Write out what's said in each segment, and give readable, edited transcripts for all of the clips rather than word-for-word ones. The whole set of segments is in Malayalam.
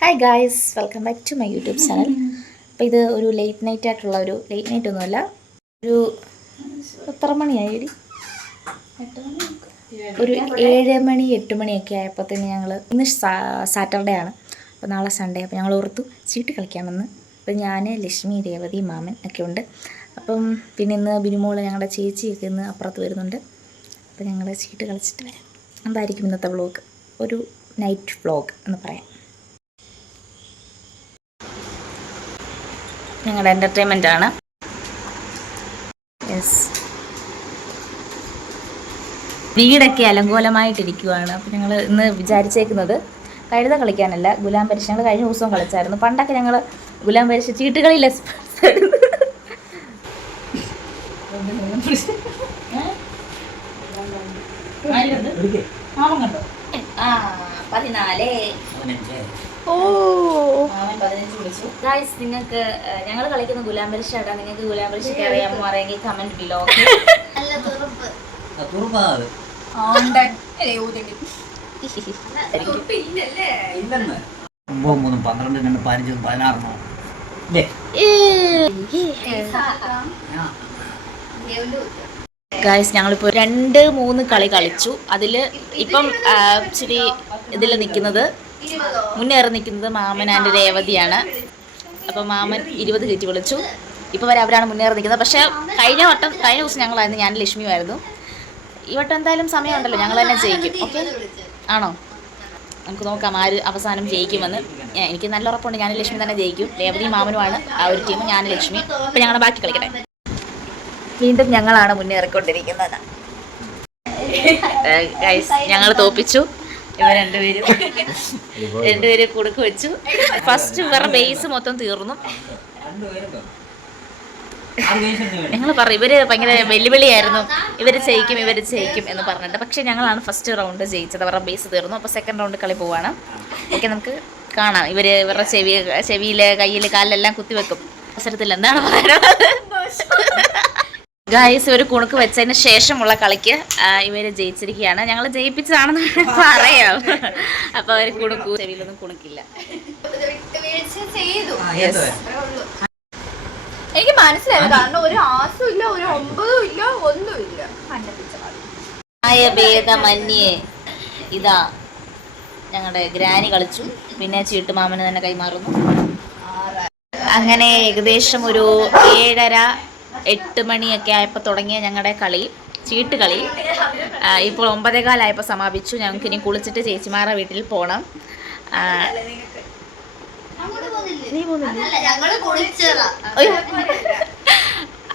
Hi guys, welcome back to my YouTube channel. അപ്പോൾ ഇത് ഒരു ലേറ്റ് നൈറ്റ് ആയിട്ടുള്ള ലേറ്റ് നൈറ്റ് ഒന്നുമല്ല, ഒരു എത്ര മണിയായി, ഒരു 7 മണി 8 മണിയൊക്കെ ആയപ്പോഴത്തേന് ഞങ്ങൾ ഇന്ന് സാറ്റർഡേ ആണ്, അപ്പോൾ നാളെ സൺഡേ. അപ്പോൾ ഞങ്ങൾ ഓർത്തു ചീട്ട് കളിക്കാമെന്ന്. അപ്പോൾ ഞാൻ, ലക്ഷ്മി, രേവതി, മാമൻ ഒക്കെ ഉണ്ട്. അപ്പം പിന്നെ ഇന്ന് ബിനുമോള് ഞങ്ങളുടെ ചേച്ചിയൊക്കെ ഇന്ന് അപ്പുറത്ത് വരുന്നുണ്ട്. അപ്പോൾ ഞങ്ങൾ ചീട്ട് കളിച്ചിട്ട് വരാം. അതായിരിക്കും ഇന്നത്തെ വ്ളോഗ്, ഒരു നൈറ്റ് വ്ളോഗ് എന്ന് പറയാം. ഞങ്ങളുടെ എൻ്റർടൈൻമെൻ്റ് ആണ്. യെസ്, വീടൊക്കെ അലങ്കോലമായിട്ടിരിക്കുവാണ്. അപ്പോൾ ഞങ്ങൾ ഇന്ന് വിചാരിച്ചേക്കുന്നത് കഴുത കളിക്കാനല്ല, ഗുലാം പരിശ. ഞങ്ങൾ കഴിഞ്ഞ ദിവസവും കളിച്ചായിരുന്നു. പണ്ടൊക്കെ ഞങ്ങൾ ഗുലാം പരിശ ചീട്ടുകളിൽ എക്സ്പേർട്സ് ആയിരുന്നു. നിങ്ങൾക്ക് ഞങ്ങൾ കളിക്കുന്ന ഗുലാം പരിശ ആട്ടാ. നിങ്ങൾക്ക് ഗുലാം പരിശയ്ക്ക് അറിയാമോ അറിയെങ്കിൽ കമന്റ് ബിലോ. ഗായ്സ്, ഞങ്ങളിപ്പോൾ 2-3 കളി കളിച്ചു. അതിൽ ഇപ്പം ഇച്ചിരി ഇതിൽ നിൽക്കുന്നത്, മുന്നേറി നിൽക്കുന്നത് മാമൻ ആൻഡ് രേവതിയാണ്. അപ്പോൾ മാമൻ 20 കയറ്റി വിളിച്ചു. ഇപ്പോൾ വരെ അവരാണ് മുന്നേറി നിൽക്കുന്നത്. പക്ഷേ കഴിഞ്ഞ ദിവസം ഞങ്ങളായിരുന്നു, ഞാൻ ലക്ഷ്മിയുമായിരുന്നു. ഈ വട്ടം എന്തായാലും സമയമുണ്ടല്ലോ, ഞങ്ങൾ തന്നെ ജയിക്കും. ഓക്കെ ആണോ? നമുക്ക് നോക്കാം ആര് അവസാനം ജയിക്കുമെന്ന്. എനിക്ക് നല്ല ഉറപ്പുണ്ട്, ഞാൻ ലക്ഷ്മി തന്നെ ജയിക്കും. രേവതി മാമനുമാണ് ആ ഒരു ടീം, ഞാൻ ലക്ഷ്മി. അപ്പോൾ ഞങ്ങൾ ബാക്കി കളിക്കട്ടെ. വീണ്ടും ഞങ്ങളാണ് മുന്നേറിക്കൊണ്ടിരിക്കുന്നത്. ഞങ്ങൾ തോപ്പിച്ചു. ഇവർ രണ്ടുപേരും കുടുക്ക് വെച്ചു. ഫസ്റ്റ് ഇവരുടെ ബേസ് മൊത്തം തീർന്നു. ഞങ്ങൾ പറയും ഇവര് ഭയങ്കര വെല്ലുവിളിയായിരുന്നു, ഇവർ ജയിക്കും എന്ന് പറഞ്ഞിട്ട്. പക്ഷെ ഞങ്ങളാണ് ഫസ്റ്റ് റൗണ്ട് ജയിച്ചത്. അവരുടെ ബേസ് തീർന്നു. അപ്പോൾ സെക്കൻഡ് റൗണ്ട് കളി പോവാണ്. ഓക്കെ, നമുക്ക് കാണാം. ഇവരുടെ ചെവിയില്, കയ്യിൽ, കാലിലെല്ലാം കുത്തിവെക്കും. അവസരത്തിൽ എന്താണ് പറയുന്നത് ഗായ്സ്? ഒരു കുണുക്ക് വെച്ചതിന് ശേഷമുള്ള കളിക്ക് ഇവര് ജയിച്ചിരിക്കുകയാണ്. ഞങ്ങൾ ജയിപ്പിച്ചതാണെന്ന് പറയാം. അപ്പൊ അവര് ചെവിയിലൊന്നും കുണുക്കില്ല. എനിക്ക് മനസ്സിലായി, കാരണം ഒരു ആസും ഇല്ല, ഒരു 9 ഇല്ല, ഒന്നുമില്ല. ഭേദമന്യേ ഇതാ ഞങ്ങളുടെ ഗ്രാനി കളിച്ചു. പിന്നെ ചീട്ടുമാമന് തന്നെ കൈമാറുന്നു. അങ്ങനെ ഏകദേശം ഒരു 7:30-8 മണിയൊക്കെ ആയപ്പോൾ തുടങ്ങിയ ഞങ്ങളുടെ ചീട്ട് കളി ഇപ്പോൾ 9:15 സമാപിച്ചു. ഞങ്ങൾക്ക് ഇനി കുളിച്ചിട്ട് ചേച്ചിമാരുടെ വീട്ടിൽ പോകണം.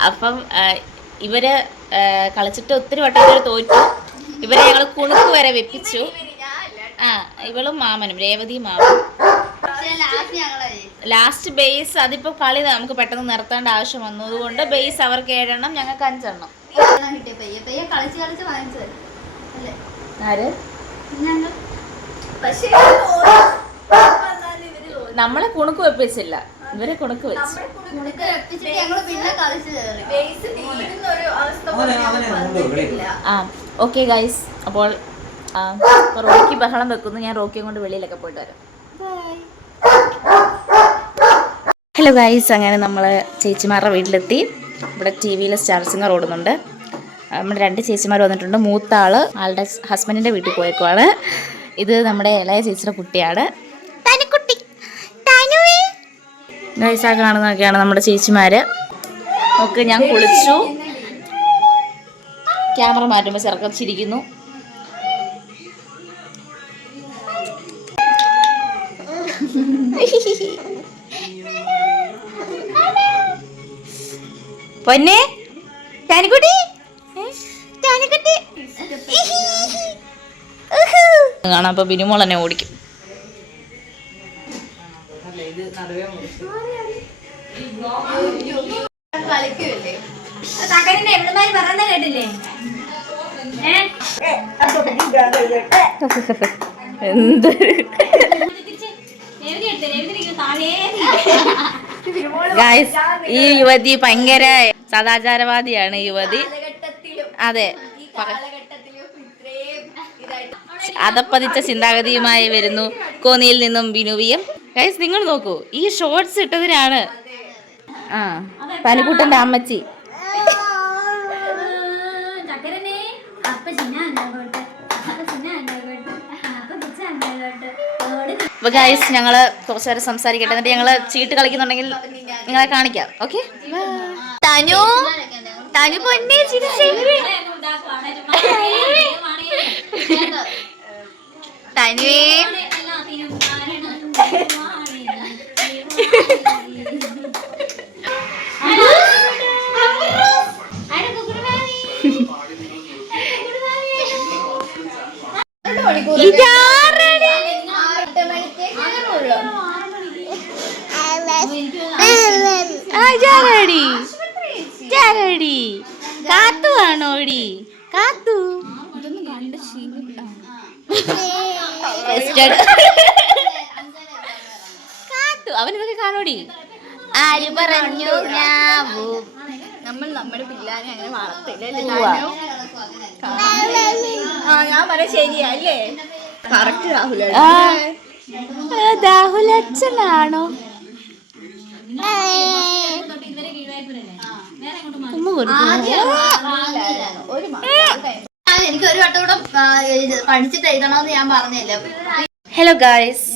അപ്പം ഇവര് കളിച്ചിട്ട് ഒത്തിരി വട്ടം ഇവര് തോറ്റു. ഇവരെ ഞങ്ങൾ കുണുക്ക് വരെ വെപ്പിച്ചു. ഇവളും മാമനും, രേവതി മാമനും. ലാസ്റ്റ് ബേസ് അതിപ്പോ കളി നമുക്ക് പെട്ടെന്ന് നിർത്തേണ്ട ആവശ്യം വന്നതുകൊണ്ട് ബേസ് അവർക്ക് 7 എണ്ണം, ഞങ്ങൾക്ക് 5 എണ്ണം. നമ്മളെ കുണുക്ക് വെപ്പിച്ചില്ല, ഇവരെ കുണുക്ക് വെച്ചു. ഓക്കെ ഗൈസ്, അപ്പോൾ റോക്കി ബഹളം വെക്കുന്നു. ഞാൻ റോക്കിയും കൊണ്ട് വെളിയിലൊക്കെ പോയിട്ട് വരാം. ഹലോ ഗൈസ്, അങ്ങനെ നമ്മൾ ചേച്ചിമാരുടെ വീട്ടിലെത്തി. ഇവിടെ TV-യിൽ സ്റ്റാർ സിംഗർ ഓടുന്നുണ്ട്. നമ്മുടെ 2 ചേച്ചിമാർ വന്നിട്ടുണ്ട്. മൂത്ത ആളുടെ ഹസ്ബൻഡിൻ്റെ വീട്ടിൽ പോയേക്കുവാണ്. ഇത് നമ്മുടെ ഇളയ ചേച്ചിയുടെ കുട്ടിയാണ്. ഗൈസ്, ആ കാണുന്നതൊക്കെയാണ് നമ്മുടെ ചേച്ചിമാര്. ഓക്കെ, ഞാൻ കുളിച്ചു. ക്യാമറ മാറ്റുമ്പോൾ ചെറുക്കച്ചിരിക്കുന്നു. പൊന്നെ ടാനിക്കുട്ടി കാണാം. അപ്പൊ ബിനുമോൾ തന്നെ ഓടിക്കും. എന്ത് ഗായ്സ്, ഈ യുവതി ഭയങ്കര സദാചാരവാദിയാണ്. യുവതി, അതെ, അതപ്പതിച്ച ചിന്താഗതിയുമായി വരുന്നു കോന്നിയിൽ നിന്നും ബിനുവിയും. ഗൈസ് നിങ്ങൾ നോക്കൂ, ഈ ഷോർട്സ് ഇട്ടതിനാണ് പനിക്കുട്ടന്റെ അമ്മച്ചി. അപ്പൊ ഗൈസ് ഞങ്ങള് കുറച്ചു നേരം സംസാരിക്കട്ടെ, എന്നിട്ട് ഞങ്ങള് ചീട്ട് കളിക്കുന്നുണ്ടെങ്കിൽ നിങ്ങളെ കാണിക്കാം. ഓക്കെ, തനു തനു പൊന്നെ ചിരിച്ചേ. തനുവേ കാത്തു ആണോടി? കാത്തു കാത്തു അവനിതൊക്കെ കാണോടി? ആര് പറഞ്ഞു? നമ്മൾ നമ്മുടെ പിള്ളേരെ അങ്ങനെ വളർത്തില്ല. ഞാൻ പറയാം ശരിയല്ലേ? കറക്റ്റ് രാഹുൽ. രാഹുൽ അച്ഛനാണോ? എനിക്ക് ഒരു വട്ടം കൂടെ പഠിച്ചിട്ട് എഴുതണമെന്ന് ഞാൻ പറഞ്ഞില്ല. ഹലോ ഗായ്സ്,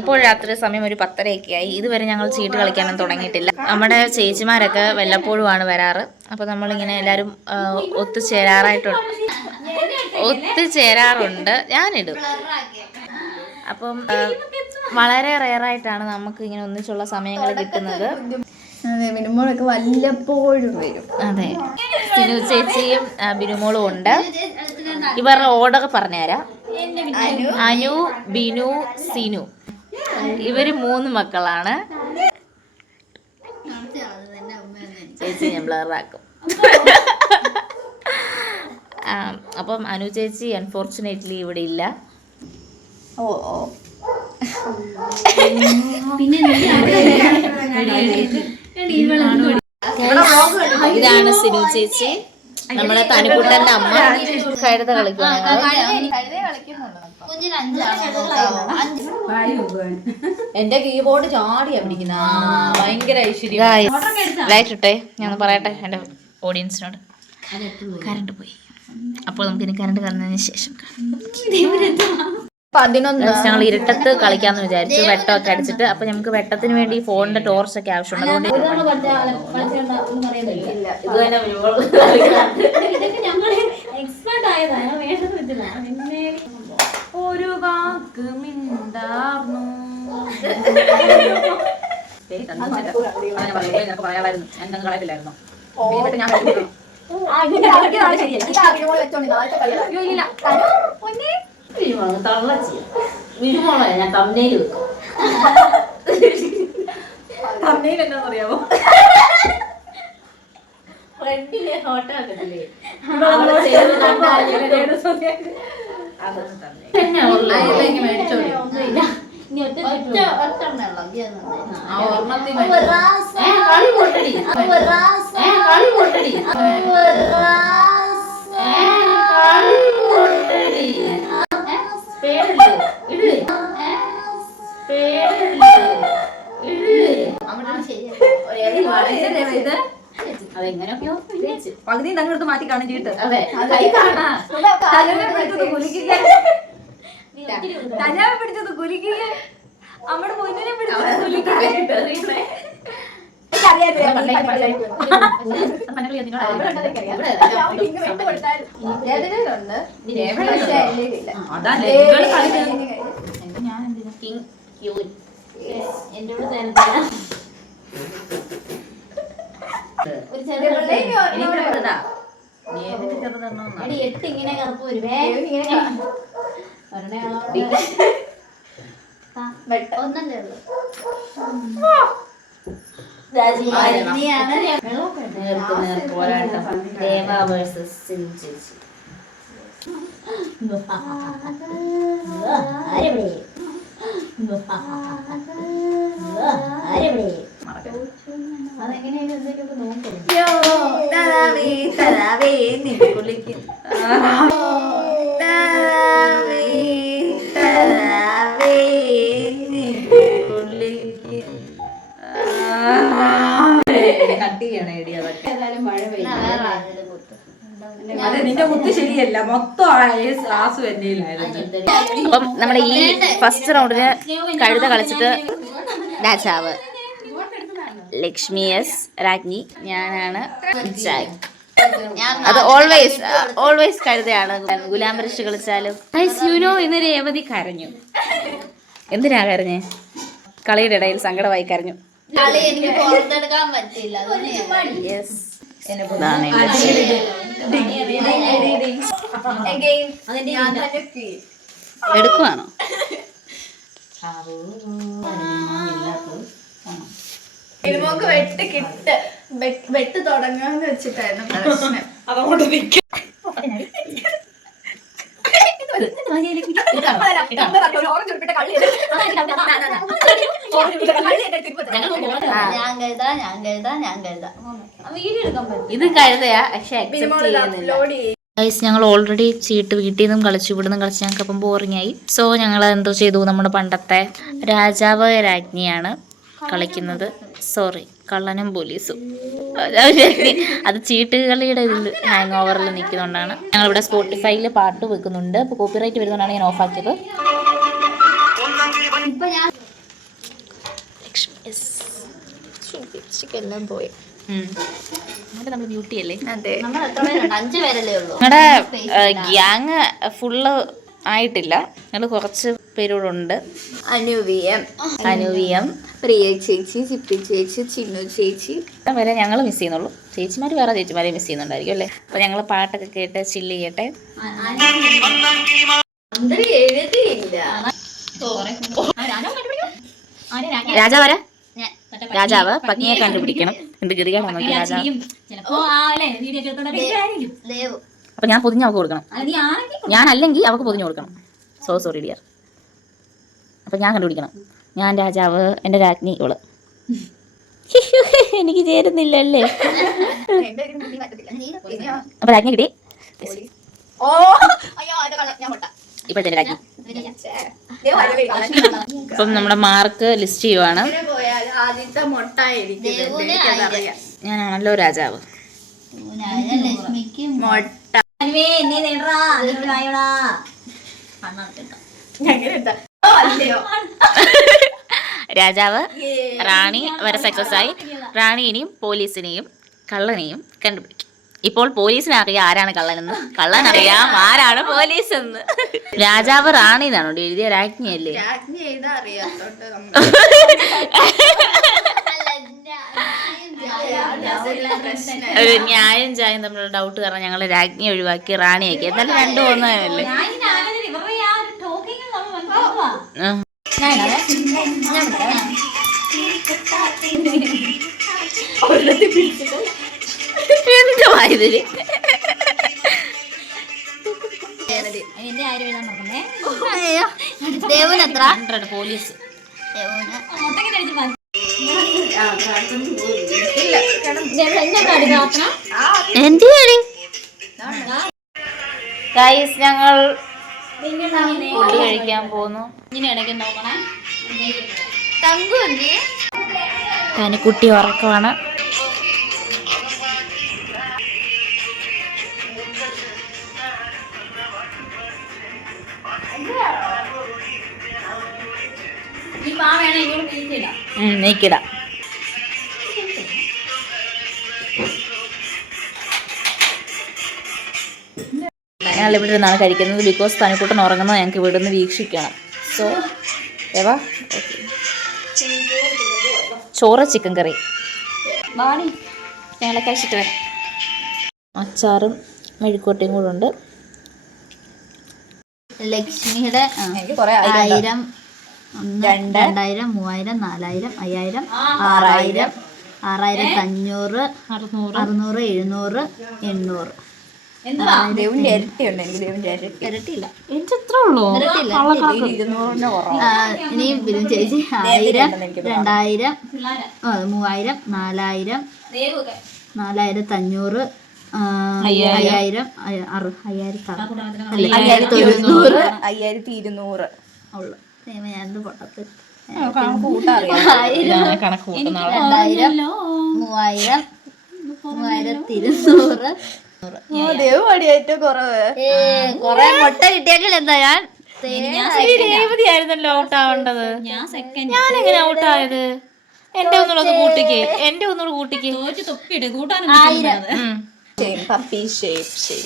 ഇപ്പോൾ രാത്രി സമയം ഒരു 10:30 ആയി. ഇതുവരെ ഞങ്ങൾ ചീട്ട് കളിക്കാനൊന്നും തുടങ്ങിയിട്ടില്ല. നമ്മുടെ ചേച്ചിമാരൊക്കെ വല്ലപ്പോഴുമാണ് വരാറ്. അപ്പോൾ നമ്മളിങ്ങനെ എല്ലാവരും ഒത്തുചേരാറുണ്ട്. ഞാനിടും. അപ്പം വളരെ റെയറായിട്ടാണ് നമുക്ക് ഇങ്ങനെ ഒന്നിച്ചുള്ള സമയങ്ങൾ കിട്ടുന്നത്. അതെ, ബിനുമോളൊക്കെ വല്ലപ്പോഴും വരും. അതെ, സിനു ചേച്ചിയും ബിനുമോളും ഉണ്ട്. ഇവരുടെ ഓർഡർ പറഞ്ഞുതരാം. അനു, ബിനു, സിനു, ഇവര് 3 മക്കളാണ്. ചേച്ചി ഞാൻ ബ്ലറാക്കും. അപ്പം അനു ചേച്ചി അൺഫോർച്ചുനേറ്റ്ലി ഇവിടെ ഇല്ല. ഇതാണ് സിനു ചേച്ചി, നമ്മുടെ തനുക്കുട്ടന്റെ അമ്മ. കഴുത കളിക്കുന്നു. എന്റെ കീബോർഡ് ചാടിയാ പിടിക്കുന്ന ഭയങ്കര ഐശ്വര്യം. ലൈറ്റ് ഇട്ടേ, ഞാൻ പറയട്ടെ എന്റെ ഓഡിയൻസിനോട്. കറണ്ട് പോയി. അപ്പോൾ നമുക്കിനി കറണ്ട് കറന്നതിന് ശേഷം ഞങ്ങൾ ഇരുട്ടത്ത് കളിക്കാന്ന് വിചാരിച്ചു, വെട്ടമൊക്കെ അടിച്ചിട്ട്. അപ്പൊ നമുക്ക് വെട്ടത്തിന് വേണ്ടി ഫോണിന്റെ ടോർച്ചൊക്കെ ആവശ്യമുണ്ട്. അതുകൊണ്ട് ഒരു വാക്ക് മിണ്ടാർന്നു. പറയാമായിരുന്നു, എന്തെങ്കിലും കളയത്തില്ലായിരുന്നു. ഞാൻ തമ്മനയിൽ വെക്കും. തമ്മനയിൽ എന്താണെന്നറിയാമോ? ഫ്രണ്ടിലെ ഫോട്ടോ ആക്കത്തില്ലേ? അതെങ്ങനെയൊക്കെയോ പകുതി തന്നെടുത്ത് മാറ്റി കാണും ചീട്ട്. അതെ, തനാവ് പിടിച്ചത് കുലിക്കുക, നമ്മുടെ മുന്നിനെ പിടിച്ചത് കുലിക്കുക. എന്റെ കൂടെ ഇങ്ങനെ കറുപ്പ് വരുവേ. ഒന്നല്ലേ ഉള്ളു. പോരാട്ടം ദേവ വേഴ്സസ് സിനു ചേച്ചി. കട്ട് ചെയ്യണേ എടി അതൊക്കെ. അതെ നിന്റെ മുത്ത് ശരിയല്ല, മൊത്തം ആസു എന്റെയിലായിരുന്നു. അപ്പം നമ്മുടെ ഈ ഫസ്റ്റ് റൗണ്ടിന് കഴുത കളിച്ചിട്ട് രാജാവ്, ലക്ഷ്മി എസ് രാജ്ഞി, ഞാനാണ് ജാക്ക്. അത് ഓൾവേസ് കഴുതയാണ്. ഗുലാംബരിഷ് കളിച്ചാലും ഇന്ന് രേവതി കരഞ്ഞു. എന്തിനാ കരഞ്ഞേ? കളിയുടെ ഇടയിൽ സങ്കടമായി കരഞ്ഞു. എനിക്ക് പുറത്തെടുക്കാൻ പറ്റില്ല. യെസ്, എടുക്കുവാണോ? നമുക്ക് വെട്ട് തുടങ്ങാന്ന് വെച്ചിട്ടായിരുന്നു പ്രശ്നം. അതുകൊണ്ട് നിൽക്കും. ഇത് കഴുതയാ, പക്ഷെ അക്സെപ്റ്റ് ചെയ്യുന്നില്ല. ഞങ്ങൾ ഓൾറെഡി ചീട്ട് വീട്ടിൽ നിന്നും കളിച്ചു, ഇവിടെ നിന്നും കളിച്ച് ഞങ്ങൾക്ക് അപ്പം ബോറിംഗ് ആയി. സോ ഞങ്ങൾ എന്തോ ചെയ്തു, നമ്മുടെ പണ്ടത്തെ രാജാവ് രാജ്ഞിയാണ് കളിക്കുന്നത്. സോറി, കള്ളനും പോലീസും. അത് ചീട്ടുകളിയുടെ ഇതിൽ ഹാങ് ഓവറിൽ നിൽക്കുന്നതുകൊണ്ടാണ്. ഞങ്ങളിവിടെ സ്പോട്ടിഫൈയിൽ പാട്ട് വെക്കുന്നുണ്ട്. അപ്പോൾ കോപ്പിറൈറ്റ് വരുന്നതുകൊണ്ടാണ് ഞാൻ ഓഫാക്കിയത്. എല്ലാം പോയി. നമ്മൾ ബ്യൂട്ടി അല്ലേ? അതെ, 5 പേരല്ലേ ഉള്ളൂ. ഞങ്ങളുടെ ഗ്യാങ് ഫുള്ള് ആയിട്ടില്ല, ഞങ്ങൾ കുറച്ച് പേരോടുണ്ട്. അനുവിയം, പ്രിയ ചേച്ചി, ചിപ്പി ചേച്ചി, ചിന്നു ചേച്ചി വരെ ഞങ്ങൾ മിസ് ചെയ്യുന്നുള്ളൂ. ചേച്ചിമാർ വേറെ ചേച്ചിമാരെ മിസ് ചെയ്യുന്നുണ്ടായിരിക്കും അല്ലേ? അപ്പോൾ ഞങ്ങൾ പാട്ടൊക്കെ കേട്ട് ചില്ല് ചെയ്യട്ടെ. രാജാവരാ? രാജാവ് പത്നിയെ കണ്ടുപിടിക്കണം. എന്ത് ഗതികാണോ നോക്കി രാജാവ്. അപ്പൊ ഞാൻ പൊതിഞ്ഞ് അവൾക്ക് കൊടുക്കണം. ഞാനല്ലെങ്കിൽ അവൾക്ക് പൊതിഞ്ഞു കൊടുക്കണം. Sorry dear. അപ്പൊ ഞാൻ കണ്ടുപിടിക്കണം. ഞാൻ രാജാവ്, എന്റെ രാജ്ഞി ഇവള്. എനിക്ക് ചേരുന്നില്ലല്ലേ? അപ്പൊ രാജ്ഞി കിട്ടി. ഇപ്പോഴത്തെ രാജ്ഞി. അപ്പം നമ്മുടെ മാർക്ക് ലിസ്റ്റ് ചെയ്യുവാണ്. ഞാനാണല്ലോ രാജാവ്. രാജാവ് റാണി വരെ സക്സസ് ആയി. റാണിയെയും പോലീസിനെയും കള്ളനെയും കണ്ടുപിടിക്കും. ഇപ്പോൾ പോലീസിനെ അറിയാം ആരാണ് കള്ളനെന്ന്, കള്ളനറിയാം ആരാണ് പോലീസ് എന്ന്. രാജാവ് റാണി എന്നാണോ എഴുതിയ? രാജ്ഞിയല്ലേ? ഒരു ന്യായം ചായം തമ്മിലുള്ള ഡൗട്ട് കാരണം ഞങ്ങൾ രാജ്ഞി ഒഴിവാക്കി റാണിയാക്കി. എന്നാലും രണ്ടും ഒന്നല്ലേ? എന്തുവായതില്? പോലീസ് എന്റെ ഗൈസ്, ഞങ്ങൾ ഫുഡ് കഴിക്കാൻ പോകുന്നു. തനിക്കുട്ടി ഉറക്കമാണ്. നീക്കിടാം. ഞങ്ങൾ ഇവിടെ നിന്നാണ് കഴിക്കുന്നത്. ബിക്കോസ് തനിക്കൂട്ടൻ ഉറങ്ങുന്നത് ഞങ്ങൾക്ക് ഇവിടെ നിന്ന് വീക്ഷിക്കണം. സോ ഏവാ ചോറ് ചിക്കൻ കറി ഞങ്ങളെ കഴിച്ചിട്ട് വരാം. അച്ചാറും മെഴുക്കോട്ടയും കൂടെ ഉണ്ട്. ലക്ഷ്മിയുടെ 1000, 2000, 3000, 4000, 5000, 6000, 6500, 600, 700, 800. ഇനി ബിരുദം ചേച്ചി 1000, 2000, 3000, 4000, 4500, 5000, 5200 ഉള്ളു. ഞാനെന്ത് പൊട്ടത്ത് ഇതാണ് കണക്ക് കൂട്ടുന്ന ആള്. 2000 3200 ഏറ്റവും കുറവ് കൊറേ മുട്ട കിട്ടിയെങ്കിൽ എന്താ ഞാൻ ഈ രേവതി ആയിരുന്നല്ലോ ഔട്ട് ആവേണ്ടത്. ഞാൻ എങ്ങനെ ഔട്ട് ആയത്? എന്റെ ഒന്നുകൂടെ കൂട്ടിക്ക്, എന്റെ ഒന്നുകൂടെ കൂട്ടിക്ക്.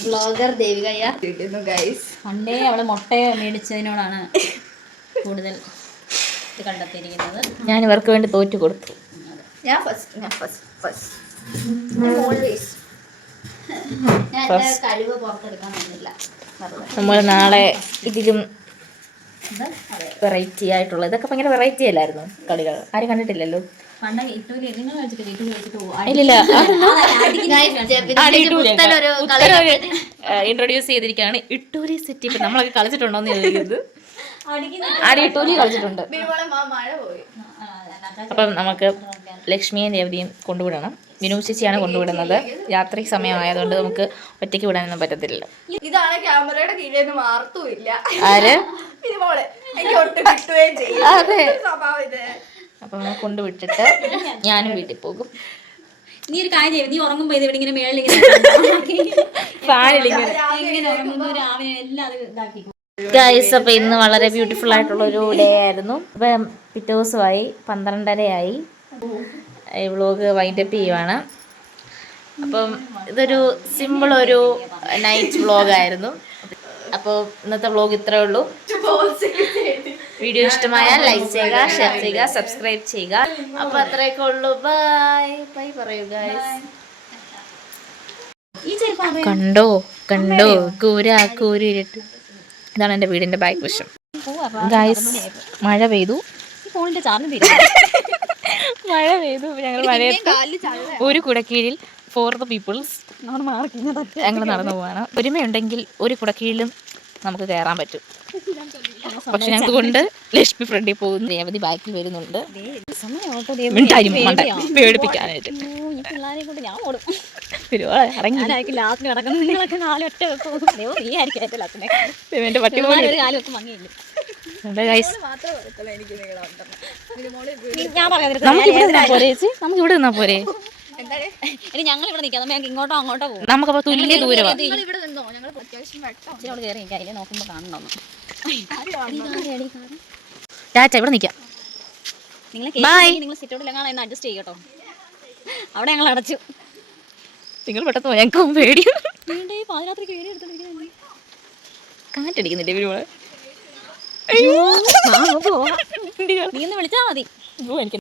ബ്ലോഗർ ദേവികയ്യ കിട്ടുന്നു ഗൈസ്. പണ്ടേ അവള് മുട്ട മേടിച്ചതിനോടാണ് കൂടുതൽ ഇത് കണ്ടെത്തിയിരിക്കുന്നത്. ഞാൻ ഇവർക്ക് വേണ്ടി തോറ്റു കൊടുത്തു. ഞാൻ ഫസ്റ്റ് ഞാൻ കഴിവ് പുറത്തെടുക്കാൻ വന്നില്ല. നമ്മൾ നാളെ ഇതിലും വെറൈറ്റി ആയിട്ടുള്ള, ഇതൊക്കെ ഭയങ്കര വെറൈറ്റി അല്ലായിരുന്നു കളികൾ? ആരും കണ്ടിട്ടില്ലല്ലോ. പണ്ട് ഇട്ടൂലി നിങ്ങൾ കളിച്ചിട്ടില്ല? ഇട്ടൂലി കളിച്ചിട്ട് ഇല്ലില്ല. കളി ഇൻട്രൊഡ്യൂസ് ചെയ്തിരിക്കുകയാണ് ഇട്ടൂലി സെറ്റ്. ഇപ്പൊ നമ്മളൊക്കെ കളിച്ചിട്ടുണ്ടോന്ന് ചോദിക്കുന്നത്. ഇട്ടൂലി കളിച്ചിട്ടുണ്ട്. മഴ പോയി. അപ്പം നമുക്ക് ലക്ഷ്മിയും രേവതിയും കൊണ്ടുവിടണം. വിനു ചേച്ചിയാണ് കൊണ്ടുവിടുന്നത്. രാത്രി സമയമായതുകൊണ്ട് നമുക്ക് ഒറ്റയ്ക്ക് വിടാനൊന്നും പറ്റത്തില്ല. ഇതാണ് ക്യാമറയുടെ കീഴിൽ നിന്ന് മാർത്തുമില്ല. ആര്? എനിക്ക് ഒട്ടും കിട്ടുകയും ചെയ്യും. അതെ. സ്വഭാവം ഇത്. അപ്പൊ നമ്മൾ കൊണ്ടുവിട്ടിട്ട് ഞാനും വീട്ടിൽ പോകും. നീ ഒരു കാര്യം ചെയ്യും, നീ ഉറങ്ങുമ്പോ ഇത് ഇവിടെ ഇങ്ങനെ മേളിൽ ഇങ്ങനെ ഉറങ്ങുമ്പോ രാവിലെ എല്ലാം അത് ഇതാക്കി. ഗൈസ്, അപ്പൊ ഇന്ന് വളരെ ബ്യൂട്ടിഫുൾ ആയിട്ടുള്ള ഒരു ഡേ ആയിരുന്നു. ഇപ്പം പിറ്റേ ദിവസമായി 12:30 ഈ വ്ളോഗ് വൈൻഡപ്പ് ചെയ്യുവാണ്. അപ്പം ഇതൊരു സിമ്പിൾ ഒരു നൈറ്റ് വ്ളോഗായിരുന്നു. അപ്പോൾ ഇന്നത്തെ വ്ളോഗ് ഇത്രേ ഉള്ളൂ. വീഡിയോ ഇഷ്ടമായാൽ ലൈക്ക് ചെയ്യുക, ഷെയർ ചെയ്യുക, സബ്സ്ക്രൈബ് ചെയ്യുക. അപ്പോൾ അത്രയൊക്കെ ഉള്ളൂ. ബൈ ബൈ പറയൂ ഗൈസ്. കണ്ടോ കണ്ടോ കൂരിട്ട്. ഇതാണ് എൻ്റെ വീടിൻ്റെ ബാക്ക് വശം. ഗൈസ്, മഴ പെയ്തു. ഫോണിന്റെ ചാർജ് തീരും. മഴ പെയ്തു. ഞങ്ങൾ മഴയത്ത് ഒരു കുടക്കീഴിൽ ഫോർ ദ പീപ്പിൾസ് ഞങ്ങൾ നടന്നു പോവാണ്. ഒരുമയുണ്ടെങ്കിൽ ഒരു കുടക്കീഴിലും നമുക്ക് കയറാൻ പറ്റും. പക്ഷെ ഞങ്ങൾക്ക് കൊണ്ട് ലക്ഷ്മി ഫ്രണ്ടിൽ പോകുന്നു, രേവതി ബാക്കിൽ വരുന്നുണ്ട് പേടിപ്പിക്കാനായിട്ട്. ലാസ്റ്റ് കിടക്കുന്നു. നിങ്ങളൊക്കെ നാലൊറ്റ എന്റെ പട്ടി നമുക്ക് ഇവിടെ നിന്നാ പോരെ? ഇനി ഞങ്ങൾ ഇവിടെ നിൽക്കാം, ഞങ്ങൾക്ക് ഇങ്ങോട്ടോ അങ്ങോട്ടോ പോകും. നമുക്കപ്പോ തുല്യ ദൂരമാണ്. കയറി അതിൽ നോക്കുമ്പോ കാണണം. ചാച്ച ഇവിടെ നിൽക്കാം. നിങ്ങൾ സിറ്റൗട്ടിലെങ്ങാണ് എന്ന് അഡ്ജസ്റ്റ് ചെയ്യട്ടോ. അവിടെ ഞങ്ങൾ അടച്ചു. നിങ്ങൾ പെട്ടെന്ന് പോയി, ഞങ്ങൾക്ക് പേടിയും. പാതിരാത്രിക്ക് പേടി എടുത്തോണ്ടിരിക്കുന്നത്. കാറ്റടിക്കുന്നില്ലേ വീട്? നീ ഒന്ന് വിളിച്ചാൽ മതി. എനിക്ക്